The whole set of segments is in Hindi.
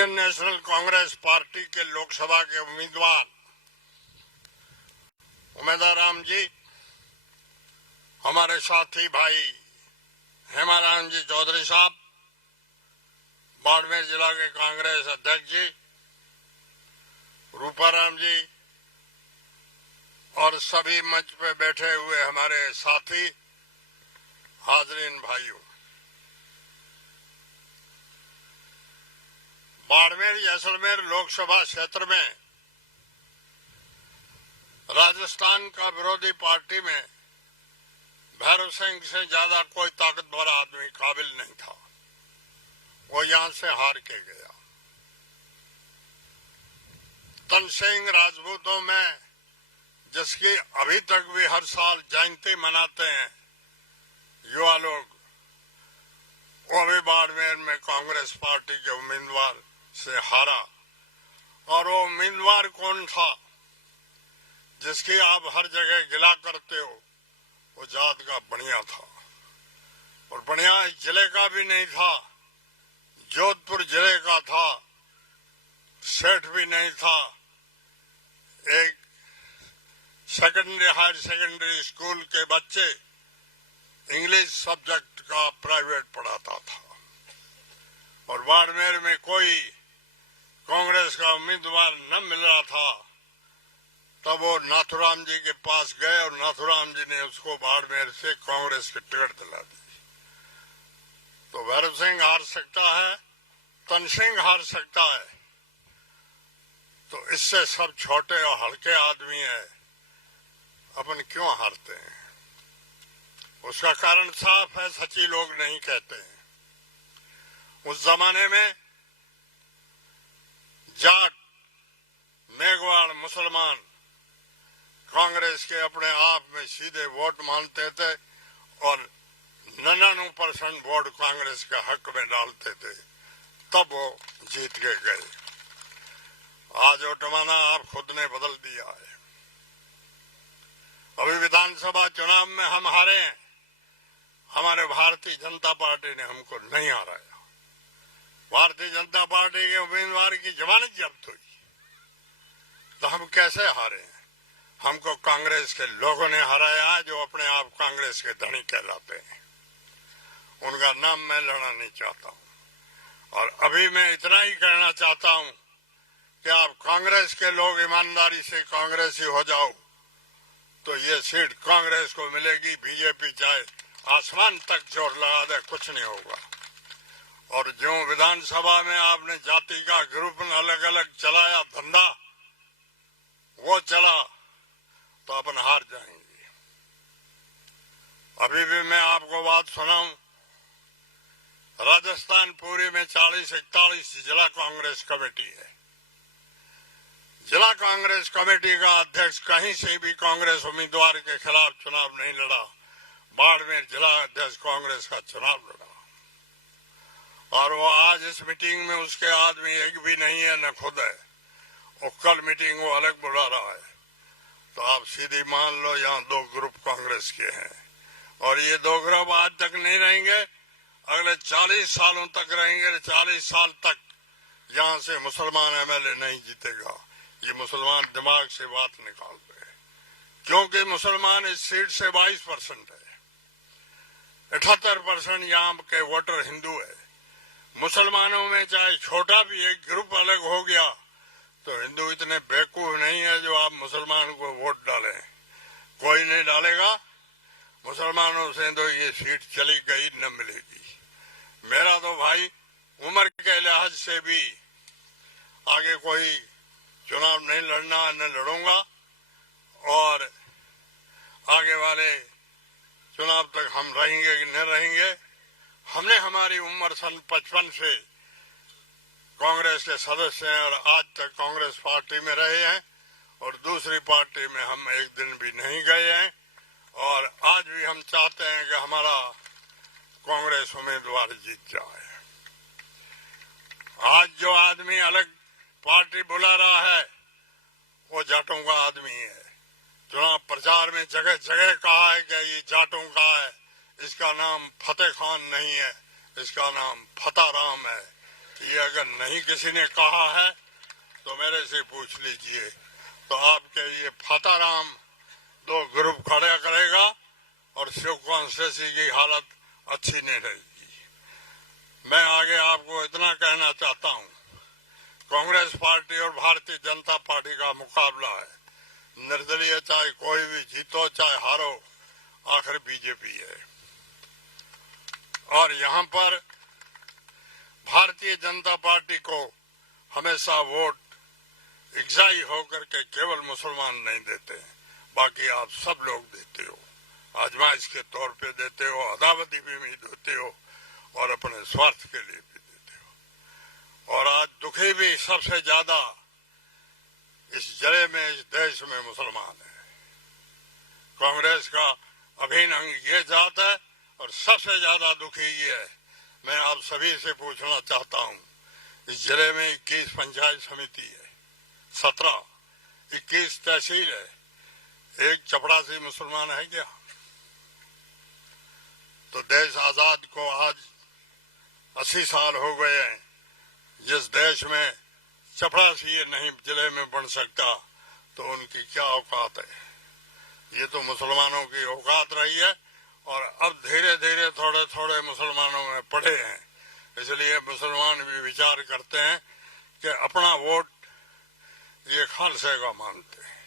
इंडियन नेशनल कांग्रेस पार्टी के लोकसभा के उम्मीदवार उमेदराम जी, हमारे साथी भाई हेमाराम जी चौधरी साहब, बाड़मेर जिला के कांग्रेस अध्यक्ष जी रूपाराम जी और सभी मंच पे बैठे हुए हमारे साथी हाजरीन भाइयों, बाड़मेर जैसलमेर लोकसभा क्षेत्र में राजस्थान का विरोधी पार्टी में भैरव सिंह से ज्यादा कोई ताकतवर आदमी काबिल नहीं था। वो यहां से हार के गया। तनसिंह राजपूतों में जिसकी अभी तक भी हर साल जयंती मनाते हैं युवा लोग, वो भी बाड़मेर में कांग्रेस पार्टी के उम्मीदवार से हारा। और वो उम्मीदवार कौन था जिसकी आप हर जगह गिला करते हो? वो जात का बढ़िया था, और बढ़िया इस जिले का भी नहीं था, जोधपुर जिले का था, सेठ भी नहीं था, एक सेकेंडरी हायर सेकेंडरी स्कूल के बच्चे इंग्लिश सब्जेक्ट का प्राइवेट पढ़ाता था। और बाड़मेर में कोई कांग्रेस का उम्मीदवार न मिल रहा था, तब वो नाथुराम जी के पास गए और नाथुराम जी ने उसको बाड़मेर से कांग्रेस की टिकट दिला दी। तो भैरव सिंह हार सकता है, तनसिंह हार सकता है, तो इससे सब छोटे और हल्के आदमी है, अपन क्यों हारते हैं? उसका कारण साफ है, सच्ची लोग नहीं कहते हैं। उस जमाने में जाट, मेघवाड़, मुसलमान कांग्रेस के अपने आप में सीधे वोट मानते थे और 99% वोट कांग्रेस के हक में डालते थे, तब वो जीत के गए। आज वो जमाना आप खुद ने बदल दिया है। अभी विधानसभा चुनाव में हम हारे हैं, हमारे भारतीय जनता पार्टी ने हमको नहीं हराया। भारतीय जनता पार्टी के उम्मीदवार की जमानत जब्त हुई, तो हम कैसे हारे? हमको कांग्रेस के लोगों ने हराया, जो अपने आप कांग्रेस के धनी कहलाते हैं। उनका नाम मैं लेना नहीं चाहता हूं। और अभी मैं इतना ही कहना चाहता हूं कि आप कांग्रेस के लोग ईमानदारी से कांग्रेसी हो जाओ, तो ये सीट कांग्रेस को मिलेगी। बीजेपी चाहे आसमान तक जोर लगा दे, कुछ नहीं होगा। और जो विधानसभा में आपने जाति का ग्रुप अलग अलग चलाया धंधा, वो चला, तो अपन हार जाएंगे। अभी भी मैं आपको बात सुनाऊं, राजस्थान पूरी में 40-41 जिला कांग्रेस कमेटी है। जिला कांग्रेस कमेटी का अध्यक्ष कहीं से भी कांग्रेस उम्मीदवार के खिलाफ चुनाव नहीं लड़ा। बाड़मेर जिला अध्यक्ष कांग्रेस का चुनाव लड़ा, और वो आज इस मीटिंग में उसके आदमी एक भी नहीं है, न खुद है। वो कल मीटिंग वो अलग बुला रहा है। तो आप सीधी मान लो यहाँ 2 ग्रुप कांग्रेस के हैं, और ये 2 ग्रुप आज तक नहीं रहेंगे, अगले 40 सालों तक रहेंगे। 40 साल तक यहाँ से मुसलमान एमएलए नहीं जीतेगा। ये मुसलमान दिमाग से बात निकाल रहे हैं, क्योंकि मुसलमान इस सीट से 22% है। 78% यहाँ के वोटर हिंदू है। मुसलमानों में चाहे छोटा भी एक ग्रुप अलग हो गया, तो हिंदू इतने बेवकूफ नहीं है जो आप मुसलमान को वोट डालें। कोई नहीं डालेगा। मुसलमानों से तो ये सीट चली गई, न मिलेगी। मेरा तो भाई उम्र के लिहाज से भी आगे कोई चुनाव नहीं लड़ना, न लड़ूंगा, और आगे वाले चुनाव तक हम रहेंगे कि नहीं रहेंगे। हमने हमारी उम्र सन 55 से कांग्रेस के सदस्य हैं, और आज तक कांग्रेस पार्टी में रहे हैं, और दूसरी पार्टी में हम एक दिन भी नहीं गए हैं। और आज भी हम चाहते हैं कि हमारा कांग्रेस उम्मीदवार जीत जाए। आज जो आदमी अलग पार्टी बुला रहा है, वो जाटों का आदमी है। चुनाव प्रचार में जगह जगह कहा है कि ये जाटों का है, इसका नाम फतेह खान नहीं है, इसका नाम फतेह राम है। ये अगर नहीं किसी ने कहा है तो मेरे से पूछ लीजिए। तो आपके ये फाताराम 2 ग्रुप खड़ा करेगा और शिव कॉन्स्टिट्यूंसी की हालत अच्छी नहीं रहेगी। मैं आगे आपको इतना कहना चाहता हूं, कांग्रेस पार्टी और भारतीय जनता पार्टी का मुकाबला है। निर्दलीय चाहे कोई भी जीतो चाहे हारो, आखिर बीजेपी है। और यहाँ पर भारतीय जनता पार्टी को हमेशा वोट इकसाई होकर के केवल मुसलमान नहीं देते हैं, बाकी आप सब लोग देते हो, आजमाइश के तौर पे देते हो, अदावती भी देते हो और अपने स्वार्थ के लिए भी देते हो। और आज दुखी भी सबसे ज्यादा इस जरे में, इस देश में मुसलमान है। कांग्रेस का अभिन्न अंग ये जात है और सबसे ज्यादा दुखी ये है। मैं आप सभी से पूछना चाहता हूं, इस जिले में 21 पंचायत समिति है, 17, 21 तहसील है, एक चपरासी मुसलमान है क्या? तो देश आजाद को आज 80 साल हो गए हैं। जिस देश में चपरासी नहीं जिले में बन सकता तो उनकी क्या औकात है। ये तो मुसलमानों की औकात रही है और अब धीरे धीरे थोड़े थोड़े मुसलमानों में पड़े हैं। इसलिए मुसलमान भी विचार करते हैं कि अपना वोट ये खालसे का मानते हैं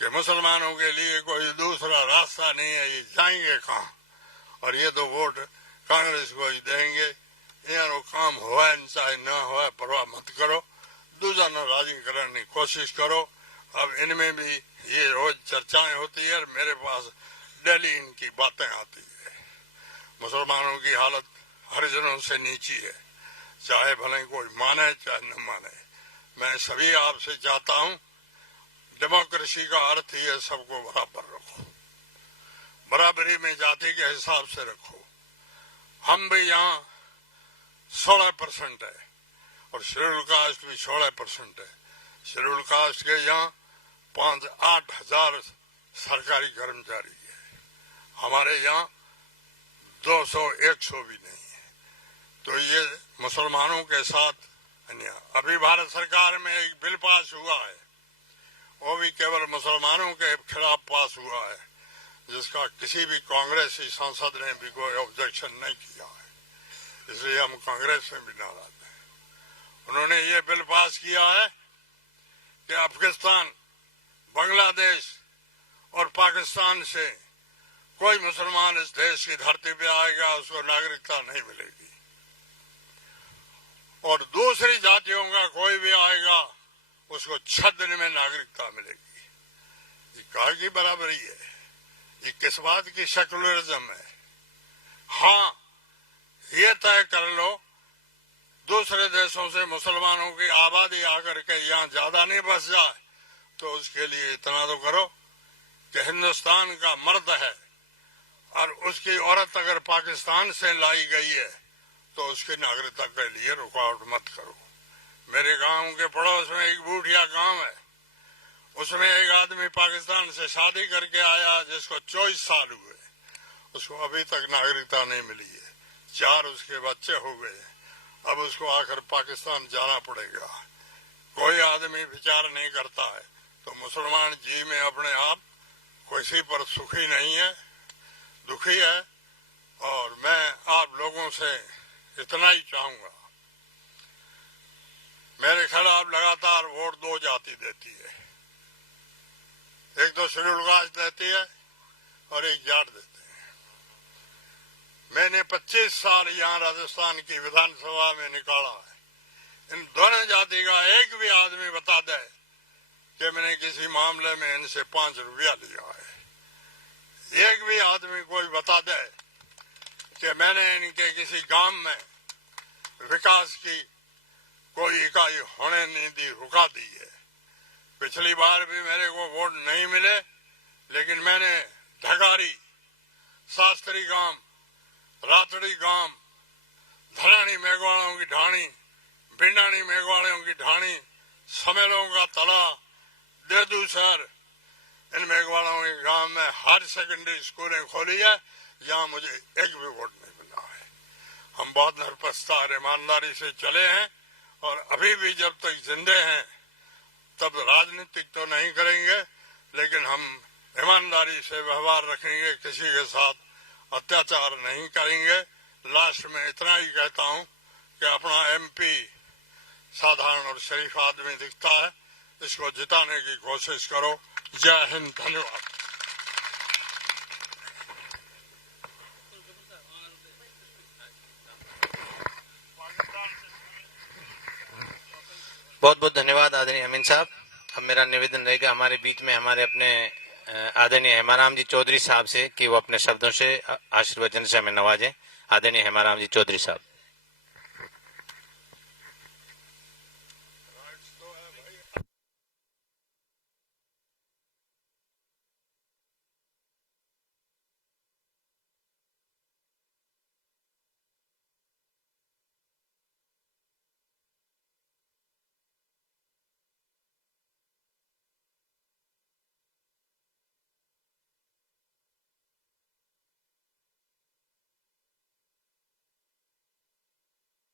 कि मुसलमानों के लिए कोई दूसरा रास्ता नहीं है, ये जाएंगे कहाँ, और ये तो वोट कांग्रेस को ही देंगे। यार काम हुआ चाहे न हुआ परवाह मत करो, दूसरा न राजी करने की कोशिश करो। अब इनमें भी ये रोज चर्चाएं होती है और मेरे पास डेली इनकी बातें आती है। मुसलमानों की हालत हरिजनों से नीची है, चाहे भले कोई माने चाहे न माने। मैं सभी आपसे चाहता हूं, डेमोक्रेसी का अर्थ ही है सबको बराबर रखो, बराबरी में जाति के हिसाब से रखो। हम भी यहाँ 16% है और शेड्यूल कास्ट भी 16% है। शेड्यूल कास्ट के यहाँ 5-8 हजार सरकारी कर्मचारी है, हमारे यहाँ 200-100 भी नहीं है। तो ये मुसलमानों के साथ अन्याय। अभी भारत सरकार में एक बिल पास हुआ है, वो भी केवल मुसलमानों के खिलाफ पास हुआ है, जिसका किसी भी कांग्रेसी सांसद ने भी कोई ऑब्जेक्शन नहीं किया है। इसलिए हम कांग्रेस से भी नाराज हैं। उन्होंने ये बिल पास किया है कि अफगानिस्तान, बांग्लादेश और पाकिस्तान से कोई मुसलमान इस देश की धरती पे आएगा उसको नागरिकता नहीं मिलेगी, और दूसरी जातियों का कोई भी आएगा उसको 6 दिन में नागरिकता मिलेगी। ये कहाँ की बराबरी है? ये किस बात की सेकुलरिज्म है? हाँ, ये तय कर लो दूसरे देशों से मुसलमानों की आबादी आकर के यहाँ ज्यादा नहीं बस जाए, तो उसके लिए इतना तो करो कि हिंदुस्तान का मर्द है और उसकी औरत अगर पाकिस्तान से लाई गई है तो उसकी नागरिकता के लिए रुकावट मत करो। मेरे गांव के पड़ोस में एक बूढ़िया गांव है, उसमें एक आदमी पाकिस्तान से शादी करके आया जिसको 24 साल हुए, उसको अभी तक नागरिकता नहीं मिली है। 4 उसके बच्चे हो गए, अब उसको आकर पाकिस्तान जाना पड़ेगा। कोई आदमी विचार नहीं करता है। तो मुसलमान जी में अपने आप किसी पर सुखी नहीं है, दुखी है। और मैं आप लोगों से इतना ही चाहूंगा, मेरे खिलाफ लगातार वोट 2 जाति देती है, एक तो शेड्यूल कास्ट देती है और एक जाट देते हैं। मैंने 25 साल यहाँ राजस्थान की विधानसभा में निकाला है, इन दोनों जाति का एक भी आदमी बता दे कि मैंने किसी मामले में इनसे 5 रुपया लिया है। एक भी आदमी कोई बता दे कि मैंने इनके किसी गांव में विकास की कोई इकाई होने नहीं दी, रुका दी है। पिछली बार भी मेरे को वोट नहीं मिले, लेकिन मैंने ढगारी, शास्त्री गांव, रातड़ी गांव, धरानी मेघवालों की ढाणी, भिंडानी मेघवालों की ढाणी, समेलों का तला, देदू शहर, इन मेघवालों के गांव में हर सेकेंडरी स्कूलें खोली है, यहाँ मुझे एक भी वोट नहीं मिला है। हम बहुत निरपक्षता और ईमानदारी से चले हैं और अभी भी जब तक जिंदे हैं तब राजनीतिक तो नहीं करेंगे, लेकिन हम ईमानदारी से व्यवहार रखेंगे, किसी के साथ अत्याचार नहीं करेंगे। लास्ट में इतना ही कहता हूं कि अपना एमपी साधारण और शरीफ आदमी दिखता है, इसको जिताने की कोशिश करो। जय हिंद, धन्यवाद। बहुत बहुत धन्यवाद आदरणीय अमीन साहब। अब मेरा निवेदन रहेगा हमारे बीच में हमारे अपने आदरणीय हेमाराम जी चौधरी साहब से कि वो अपने शब्दों से आशीर्वचन से हमें नवाजें। आदरणीय हेमाराम जी चौधरी साहब।